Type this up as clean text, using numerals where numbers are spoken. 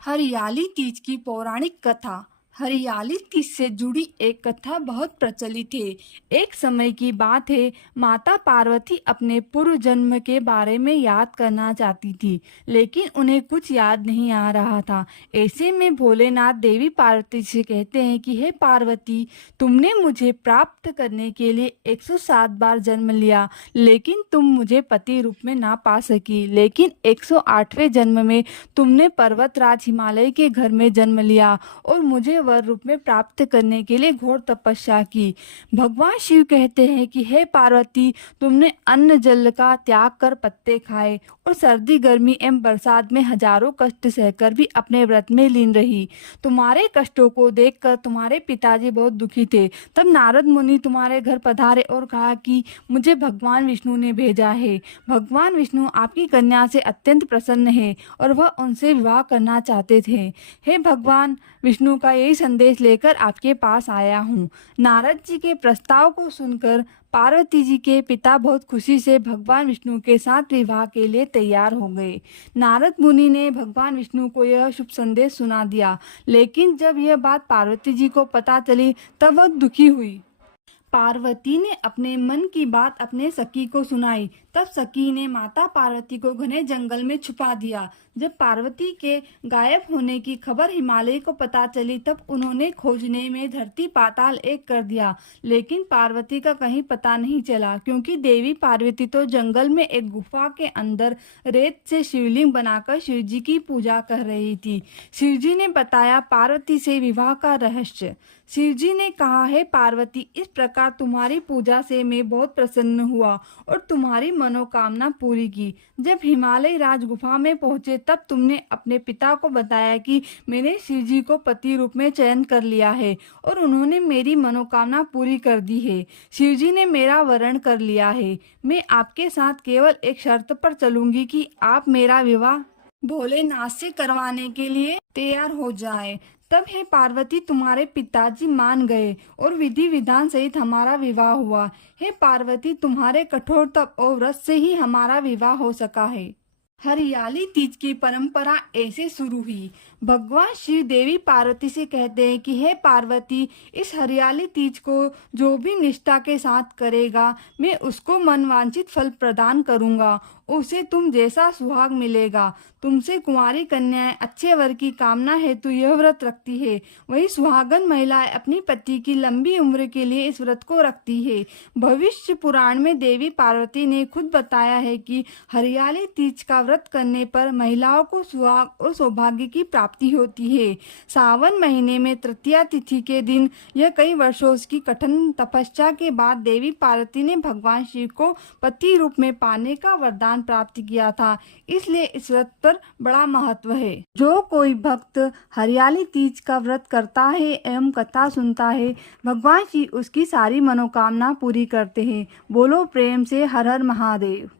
हरियाली तीज की पौराणिक कथा। हरियाली तीज से जुड़ी एक कथा बहुत प्रचलित है। एक समय की बात है, माता पार्वती अपने पूर्व जन्म के बारे में याद करना चाहती थी, लेकिन उन्हें कुछ याद नहीं आ रहा था। ऐसे में भोलेनाथ देवी पार्वती से कहते हैं कि हे पार्वती, तुमने मुझे प्राप्त करने के लिए 107 बार जन्म लिया, लेकिन तुम मुझे पति रूप में ना पा सकी। लेकिन 108वें जन्म में तुमने पर्वतराज हिमालय के घर में जन्म लिया और मुझे वर रूप में प्राप्त करने के लिए घोर तपस्या की। भगवान शिव कहते हैं कि हे पार्वती, तुमने अन्न जल का त्याग कर पत्ते खाए और सर्दी गर्मी एवं बरसात में हजारों कष्ट सहकर भी अपने व्रत में लीन रही। तुम्हारे कष्टों को देखकर तुम्हारे पिताजी बहुत दुखी थे। तब नारद मुनि तुम्हारे घर पधारे और कहा कि मुझे भगवान विष्णु ने भेजा है। भगवान विष्णु आपकी कन्या से अत्यंत प्रसन्न है और वह उनसे विवाह करना चाहते थे। हे भगवान विष्णु का यही संदेश लेकर आपके पास आया हूँ। नारद जी के प्रस्ताव को सुनकर पार्वती जी के पिता बहुत खुशी से भगवान विष्णु के साथ विवाह के लिए तैयार हो गए। नारद मुनि ने भगवान विष्णु को यह शुभ संदेश सुना दिया, लेकिन जब यह बात पार्वती जी को पता चली तब वह दुखी हुई। पार्वती ने अपने मन की बात अपने सखी को सुनाई। तब सखी ने माता पार्वती को घने जंगल में छुपा दिया। जब पार्वती के गायब होने की खबर हिमालय को पता चली तब उन्होंने खोजने में धरती पाताल एक कर दिया, लेकिन पार्वती का कहीं पता नहीं चला, क्योंकि देवी पार्वती तो जंगल में एक गुफा के अंदर रेत से शिवलिंग बनाकर शिवजी की पूजा कर रही थी। शिवजी ने बताया पार्वती से विवाह का रहस्य। शिवजी ने कहा, है पार्वती, इस प्रकार तुम्हारी पूजा से मैं बहुत प्रसन्न हुआ और तुम्हारी मनोकामना पूरी की। जब हिमालय राज गुफा में पहुंचे तब तुमने अपने पिता को बताया कि मैंने शिवजी को पति रूप में चयन कर लिया है और उन्होंने मेरी मनोकामना पूरी कर दी है। शिवजी ने मेरा वरण कर लिया है। मैं आपके साथ केवल एक शर्त पर चलूंगी कि आप मेरा विवाह भोलेनाथ से करवाने के लिए तैयार हो जाए। तब हे पार्वती, तुम्हारे पिताजी मान गए और विधि विधान सहित हमारा विवाह हुआ। हे पार्वती, तुम्हारे कठोर तप और व्रत से ही हमारा विवाह हो सका है। हरियाली तीज की परंपरा ऐसे शुरू हुई। भगवान शिव देवी पार्वती से कहते हैं कि हे पार्वती, इस हरियाली तीज को जो भी निष्ठा के साथ करेगा, मैं उसको मनवांछित फल प्रदान करूंगा। उसे तुम जैसा सुहाग मिलेगा। तुमसे कुंवारी कन्याएं अच्छे वर की कामना हेतु यह व्रत रखती है। वही सुहागन महिलाएं अपनी पति की लंबी उम्र के लिए इस व्रत को रखती है। भविष्य पुराण में देवी पार्वती ने खुद बताया है कि हरियाली तीज का व्रत करने पर महिलाओं को सुहाग और सौभाग्य की प्राप्ति होती है। सावन महीने में तृतीया तिथि के दिन यह कई वर्षों की कठिन तपस्या के बाद देवी पार्वती ने भगवान शिव को पति रूप में पाने का वरदान प्राप्त किया था। इसलिए इस व्रत पर बड़ा महत्व है। जो कोई भक्त हरियाली तीज का व्रत करता है एवं कथा सुनता है, भगवान शिव उसकी सारी मनोकामना पूरी करते हैं। बोलो प्रेम से हर हर महादेव।